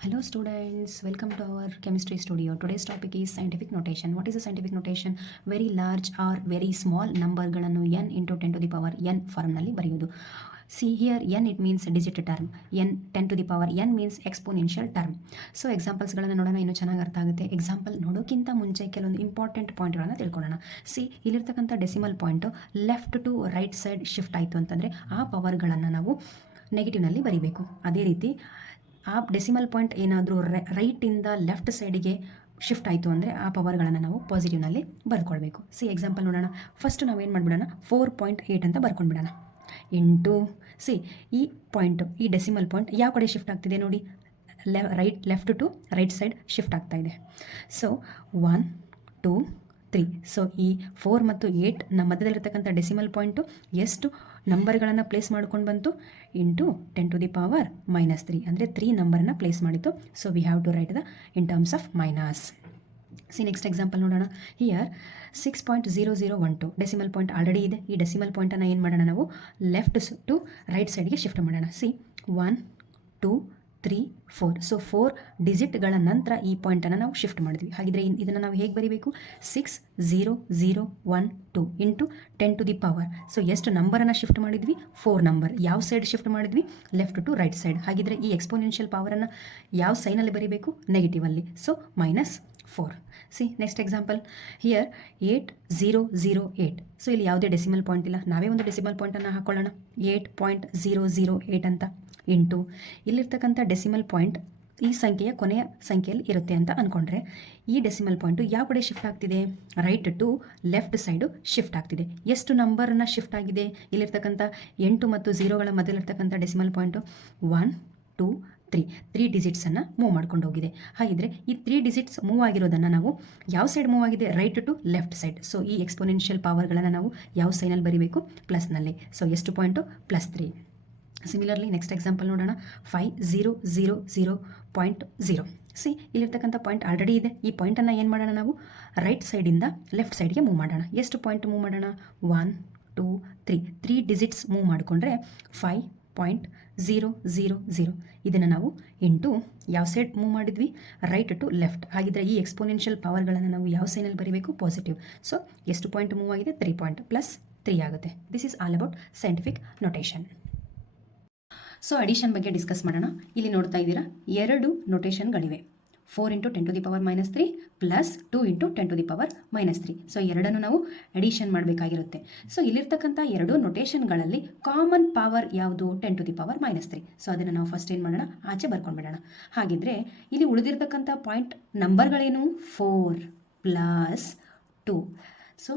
Hello students, welcome to our chemistry studio. Today's topic is scientific notation. What is a scientific notation? Very large or very small ನಂಬರ್ಗಳನ್ನು n into 10 to the power n ಫಾರ್ಮ್ನಲ್ಲಿ ಬರೆಯುವುದು. See here n it means digit term, n 10 to the power n means exponential term. So ಎಕ್ಸಾಂಪಲ್ಸ್ಗಳನ್ನು ನೋಡೋಣ, ಇನ್ನೂ ಚೆನ್ನಾಗಿ ಅರ್ಥ ಆಗುತ್ತೆ. Example ನೋಡೋಕ್ಕಿಂತ ಮುಂಚೆ ಕೆಲವೊಂದು important ಪಾಯಿಂಟ್ಗಳನ್ನು ತಿಳ್ಕೊಳ್ಳೋಣ. ಸಿ ಇಲ್ಲಿರ್ತಕ್ಕಂಥ decimal point left to right side shift ಆಯಿತು ಅಂತಂದರೆ ಆ ಪವರ್ಗಳನ್ನು ನಾವು ನೆಗೆಟಿವ್ನಲ್ಲಿ ಬರೀಬೇಕು. ಅದೇ ರೀತಿ ಆ ಡೆಸಿಮಲ್ ಪಾಯಿಂಟ್ ಏನಾದರೂ ರೈಟಿಂದ ಲೆಫ್ಟ್ ಸೈಡಿಗೆ ಶಿಫ್ಟ್ ಆಯಿತು ಅಂದರೆ ಆ ಪವರ್ಗಳನ್ನು ನಾವು ಪಾಸಿಟಿವ್ನಲ್ಲಿ ಬರ್ಕೊಳ್ಬೇಕು. ಸಿ ಎಕ್ಸಾಂಪಲ್ ನೋಡೋಣ. ಫಸ್ಟ್ ನಾವೇನು ಮಾಡಿಬಿಡೋಣ, 4.8 ಅಂತ ಬರ್ಕೊಂಡ್ಬಿಡೋಣ. ಇಂಟು ಸಿ ಈ ಪಾಯಿಂಟು, ಈ ಡೆಸಿಮಲ್ ಪಾಯಿಂಟ್ ಯಾವ ಕಡೆ ಶಿಫ್ಟ್ ಆಗ್ತಿದೆ ನೋಡಿ, left to right side shift ಆಗ್ತಾ ಇದೆ. ಸೊ 1 2 3. ಸೊ ಈ 4 ಮತ್ತು 8 ನಮ್ಮ ಮಧ್ಯದಲ್ಲಿರ್ತಕ್ಕಂಥ ಡೆಸಿಮಲ್ ಪಾಯಿಂಟು ಎಷ್ಟು ನಂಬರ್ಗಳನ್ನು ಪ್ಲೇಸ್ ಮಾಡ್ಕೊಂಡು ಬಂತು, ಇಂಟು 10 to the power -3 ಅಂದರೆ 3 ನಂಬರನ್ನು ಪ್ಲೇಸ್ ಮಾಡಿತ್ತು. So we have to write the in terms of minus. See next example ನೋಡೋಣ. ಹಿಯರ್ 6.0012 ಡೆಸಿಮಲ್ ಪಾಯಿಂಟ್ ಆಲ್ರೆಡಿ ಇದೆ. ಈ ಡೆಸಿಮಲ್ ಪಾಯಿಂಟನ್ನು ಏನು ಮಾಡೋಣ, ನಾವು ಲೆಫ್ಟ್ ಟು ರೈಟ್ ಸೈಡ್ಗೆ ಶಿಫ್ಟ್ ಮಾಡೋಣ. ಸಿ 1 2 3 4. ಸೊ 4 ಡಿಜಿಟ್ಗಳ ನಂತರ ಈ ಪಾಯಿಂಟನ್ನು ನಾವು ಶಿಫ್ಟ್ ಮಾಡಿದ್ವಿ. ಹಾಗಿದ್ರೆ ಇದನ್ನು ನಾವು ಹೇಗೆ ಬರೀಬೇಕು, 60012 into 10 to the power. So ಎಷ್ಟು ನಂಬರನ್ನು ಶಿಫ್ಟ್ ಮಾಡಿದ್ವಿ, 4 ನಂಬರ್. ಯಾವ ಸೈಡ್ ಶಿಫ್ಟ್ ಮಾಡಿದ್ವಿ, ಲೆಫ್ಟ್ ಟು ರೈಟ್ ಸೈಡ್. ಹಾಗಿದ್ರೆ ಈ ಎಕ್ಸ್ಪೋನೆನ್ಷಿಯಲ್ ಪವರನ್ನು ಯಾವ ಸೈನಲ್ಲಿ ಬರೀಬೇಕು, ನೆಗೆಟಿವಲ್ಲಿ. So -4. See next example. Here 8008. So ಇಲ್ಲಿ ಯಾವುದೇ ಡೆಸಿಮಲ್ ಪಾಯಿಂಟ್ ಇಲ್ಲ, ನಾವೇ ಒಂದು ಡೆಸಿಮಲ್ ಪಾಯಿಂಟನ್ನು ಹಾಕೊಳ್ಳೋಣ, 8.008 ಅಂತ. ಇಂಟು ಇಲ್ಲಿರ್ತಕ್ಕಂಥ ಡೆಸಿಮಲ್ ಪಾಯಿಂಟ್ ಈ ಸಂಖ್ಯೆಯ ಕೊನೆಯ ಸಂಖ್ಯೆಯಲ್ಲಿ ಇರುತ್ತೆ ಅಂತ ಅಂದ್ಕೊಂಡ್ರೆ ಈ ಡೆಸಿಮಲ್ ಪಾಯಿಂಟು ಯಾವ ಕಡೆ ಶಿಫ್ಟ್ ಆಗ್ತಿದೆ, right to left side shift ಆಗ್ತಿದೆ. ಎಷ್ಟು ನಂಬರನ್ನು ಶಿಫ್ಟ್ ಆಗಿದೆ, ಇಲ್ಲಿರ್ತಕ್ಕಂಥ 8 ಮತ್ತು 0ಗಳ ಮಧ್ಯದಲ್ಲಿರ್ತಕ್ಕಂಥ ಡೆಸಿಮಲ್ ಪಾಯಿಂಟು 1 2 3 ಡಿಜಿಟ್ಸನ್ನು ಮೂವ್ ಮಾಡ್ಕೊಂಡು ಹೋಗಿದೆ. ಹಾಗಿದ್ರೆ ಈ 3 ಡಿಜಿಟ್ಸ್ ಮೂವ್ ಆಗಿರೋದನ್ನು ನಾವು ಯಾವ ಸೈಡ್ ಮೂವ್ ಆಗಿದೆ, right to left side. So ಈ ಎಕ್ಸ್ಪೋನೆನ್ಷಿಯಲ್ ಪವರ್ಗಳನ್ನು ನಾವು ಯಾವ ಸೈನಲ್ಲಿ ಬರೀಬೇಕು, ಪ್ಲಸ್ನಲ್ಲಿ. ಸೊ ಎಷ್ಟು ಪಾಯಿಂಟು, +3. ಸಿಮಿಲರ್ಲಿ ನೆಕ್ಸ್ಟ್ ಎಕ್ಸಾಂಪಲ್ ನೋಡೋಣ. 5000.0. ಸಿ ಇಲ್ಲಿರ್ತಕ್ಕಂಥ ಪಾಯಿಂಟ್ ಆಲ್ರೆಡಿ ಇದೆ. ಈ ಪಾಯಿಂಟನ್ನು ಏನು ಮಾಡೋಣ, ನಾವು ರೈಟ್ ಸೈಡಿಂದ ಲೆಫ್ಟ್ ಸೈಡ್ಗೆ ಮೂವ್ ಮಾಡೋಣ. ಎಷ್ಟು ಪಾಯಿಂಟ್ ಮೂವ್ ಮಾಡೋಣ, 1 2 3 ಡಿಜಿಟ್ಸ್ ಮೂವ್ ಮಾಡಿಕೊಂಡ್ರೆ 5.000. ಇದನ್ನು ನಾವು ಇಂಟು ಯಾವ ಸೈಡ್ ಮೂವ್ ಮಾಡಿದ್ವಿ, ರೈಟ್ ಟು ಲೆಫ್ಟ್. ಹಾಗಿದ್ರೆ ಈ ಎಕ್ಸ್ಪೋನೆನ್ಷಿಯಲ್ ಪವರ್ಗಳನ್ನು ನಾವು ಯಾವ ಸೈನಲ್ಲಿ ಬರೀಬೇಕು, ಪಾಸಿಟಿವ್. ಸೊ ಎಷ್ಟು ಪಾಯಿಂಟ್ ಮೂವ್ ಆಗಿದೆ, 3 ಪಾಯಿಂಟ್ +3 ಆಗುತ್ತೆ. This is all about scientific notation. So addition ಬಗ್ಗೆ ಡಿಸ್ಕಸ್ ಮಾಡೋಣ. ಇಲ್ಲಿ ನೋಡ್ತಾ ಇದ್ದೀರಾ, 2 ನೊಟೇಷನ್ಗಳಿವೆ. 4 × 10 to the power -3 plus 2 × 10 to the power -3. So ಎರಡನ್ನು ನಾವು ಅಡಿಷನ್ ಮಾಡಬೇಕಾಗಿರುತ್ತೆ. ಸೊ ಇಲ್ಲಿರ್ತಕ್ಕಂಥ 2 ನೊಟೇಷನ್ಗಳಲ್ಲಿ ಕಾಮನ್ ಪವರ್ ಯಾವುದು, 10 to the power -3. ಸೊ ಅದನ್ನು ನಾವು ಫಸ್ಟ್ ಏನು ಮಾಡೋಣ, ಆಚೆ ಬರ್ಕೊಂಡ್ಬಿಡೋಣ. ಹಾಗಿದ್ರೆ ಇಲ್ಲಿ ಉಳಿದಿರ್ತಕ್ಕಂಥ ಪಾಯಿಂಟ್ ನಂಬರ್ಗಳೇನು, 4 + 2. ಸೊ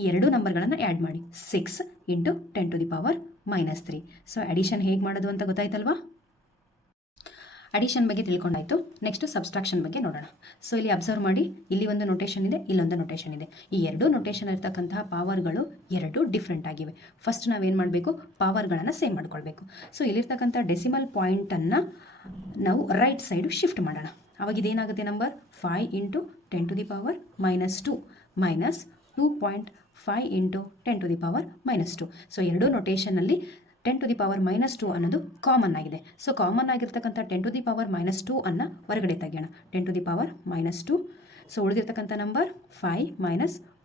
ಈ 2 ನಂಬರ್ಗಳನ್ನು ಆ್ಯಡ್ ಮಾಡಿ, 6 × 10 to the power -3. So addition ಹೇಗೆ ಮಾಡೋದು ಅಂತ ಗೊತ್ತಾಯ್ತಲ್ವಾ. ಅಡಿಷನ್ ಬಗ್ಗೆ ತಿಳ್ಕೊಂಡಾಯ್ತು. ನೆಕ್ಸ್ಟ್ ಸಬ್ಸ್ಟ್ರಾಕ್ಷನ್ ಬಗ್ಗೆ ನೋಡೋಣ. ಸೊ ಇಲ್ಲಿ ಅಬ್ಸರ್ವ್ ಮಾಡಿ, ಇಲ್ಲಿ ಒಂದು ನೊಟೇಷನ್ ಇದೆ, ಇಲ್ಲೊಂದು ನೊಟೇಷನ್ ಇದೆ. ಈ 2 ನೊಟೇಷನ್ ಇರ್ತಕ್ಕಂತಹ ಪವರ್ಗಳು 2 ಡಿಫ್ರೆಂಟ್ ಆಗಿವೆ. ಫಸ್ಟ್ ನಾವೇನು ಮಾಡಬೇಕು, ಪವರ್ಗಳನ್ನು ಸೇಮ್ ಮಾಡ್ಕೊಳ್ಬೇಕು. ಸೊ ಇಲ್ಲಿರ್ತಕ್ಕಂಥ ಡೆಸಿಮಲ್ ಪಾಯಿಂಟನ್ನು ನಾವು ರೈಟ್ ಸೈಡು ಶಿಫ್ಟ್ ಮಾಡೋಣ. ಅವಾಗ ಇದೇನಾಗುತ್ತೆ number, 5 × 10 to the power -2 minus 2.5 × 10 to the power -2. So 2 ನೊಟೇಷನಲ್ಲಿ 10 to the power -2 ಅನ್ನೋದು ಕಾಮನ್ ಆಗಿದೆ. ಸೊ ಕಾಮನ್ ಆಗಿರ್ತಕ್ಕಂಥ 10 to the power -2 ಅನ್ನು ಹೊರಗಡೆ ತೆಗೆಯೋಣ. 10 to the power -2. ಸೊ ಉಳಿದಿರ್ತಕ್ಕಂಥ number 5 -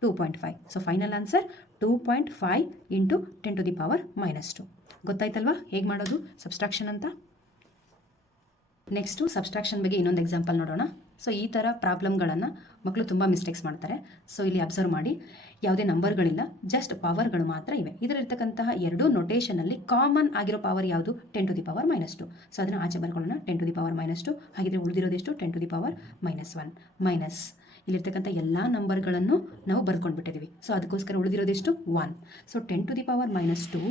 2.5. So final answer 2.5 × 10 to the power -2. ಗೊತ್ತಾಯ್ತಲ್ವಾ ಹೇಗೆ ಮಾಡೋದು ಸಬ್ಸ್ಟ್ರಾಕ್ಷನ್ ಅಂತ. ನೆಕ್ಸ್ಟು ಸಬ್ಸ್ಟ್ರಾಕ್ಷನ್ ಬಗ್ಗೆ ಇನ್ನೊಂದು ಎಕ್ಸಾಂಪಲ್ ನೋಡೋಣ. ಸೊ ಈ ಥರ ಪ್ರಾಬ್ಲಮ್ಗಳನ್ನು ಮಕ್ಕಳು ತುಂಬ ಮಿಸ್ಟೇಕ್ಸ್ ಮಾಡ್ತಾರೆ. ಸೊ ಇಲ್ಲಿ ಅಬ್ಸರ್ವ್ ಮಾಡಿ, ಯಾವುದೇ ನಂಬರ್ಗಳಿಲ್ಲ, ಜಸ್ಟ್ ಪವರ್ಗಳು ಮಾತ್ರ ಇವೆ. ಇದರಲ್ಲಿರ್ತಕ್ಕಂತಹ 2 ನೊಟೇಷನಲ್ಲಿ ಕಾಮನ್ ಆಗಿರೋ ಪವರ್ ಯಾವುದು, 10 to the power -2. ಸೊ ಅದನ್ನು ಆಚೆ ಬರ್ಕೊಳ್ಳೋಣ, 10 to the power -2. ಹಾಗಿದ್ರೆ ಉಳಿದಿರೋದೆಷ್ಟು, 10 to the power -1 ಮೈನಸ್ ಇಲ್ಲಿರ್ತಕ್ಕಂಥ ಎಲ್ಲ ನಂಬರ್ಗಳನ್ನು ನಾವು ಬರ್ಕೊಂಡ್ಬಿಟ್ಟಿದ್ದೀವಿ. ಸೊ ಅದಕ್ಕೋಸ್ಕರ ಉಳಿದಿರೋದೆಷ್ಟು, 1. So 10 to the power -2,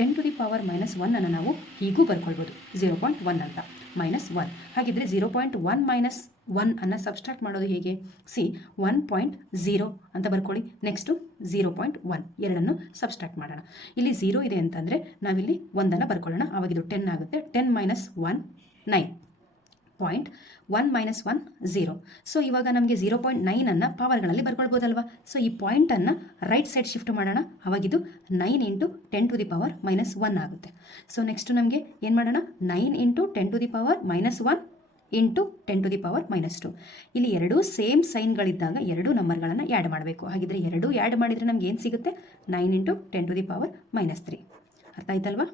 10 to the power -1 ಅನ್ನು ನಾವು ಹೀಗೂ ಬರ್ಕೊಳ್ಬೋದು, 0.1 ಅಂತ, -1. ಹಾಗಿದ್ರೆ 0.1 - 1 ಅನ್ನು ಸಬ್ಸ್ಟ್ರಾಕ್ಟ್ ಮಾಡೋದು ಹೇಗೆ, ಸಿ 1.0 ಅಂತ ಬರ್ಕೊಳ್ಳಿ. ನೆಕ್ಸ್ಟು 0.1 ಎರಡನ್ನು ಸಬ್ಸ್ಟ್ರಾಕ್ಟ್ ಮಾಡೋಣ. ಇಲ್ಲಿ 0 ಇದೆ ಅಂತಂದರೆ ನಾವಿಲ್ಲಿ 1 ಬರ್ಕೊಳ್ಳೋಣ. ಆವಾಗಿದು 10 ಆಗುತ್ತೆ. 10 - 1 9. 0.1 - 1 0. ಸೊ ಇವಾಗ ನಮಗೆ 0.9 ಅನ್ನು ಪವರ್ಗಳಲ್ಲಿ ಬರ್ಕೊಳ್ಬೋದಲ್ವಾ. ಸೊ ಈ ಪಾಯಿಂಟನ್ನು ರೈಟ್ ಸೈಡ್ ಶಿಫ್ಟ್ ಮಾಡೋಣ. ಅವಾಗಿದು 9 × 10 to the power -1 ಆಗುತ್ತೆ. ಸೊ ನೆಕ್ಸ್ಟ್ ನಮಗೆ ಏನು ಮಾಡೋಣ, 9 × 10 to the power -1 ಇಂಟು 10⁻². ಇಲ್ಲಿ ಎರಡೂ ಸೇಮ್ ಸೈನ್ಗಳಿದ್ದಾಗ ಎರಡೂ ನಂಬರ್ಗಳನ್ನು ಆ್ಯಡ್ ಮಾಡಬೇಕು. ಹಾಗಿದ್ರೆ ಎರಡೂ ಆ್ಯಡ್ ಮಾಡಿದರೆ ನಮ್ಗೆ ಏನು ಸಿಗುತ್ತೆ? 9 × 10⁻³ ಅರ್ಥ ಆಯ್ತಲ್ವಾ?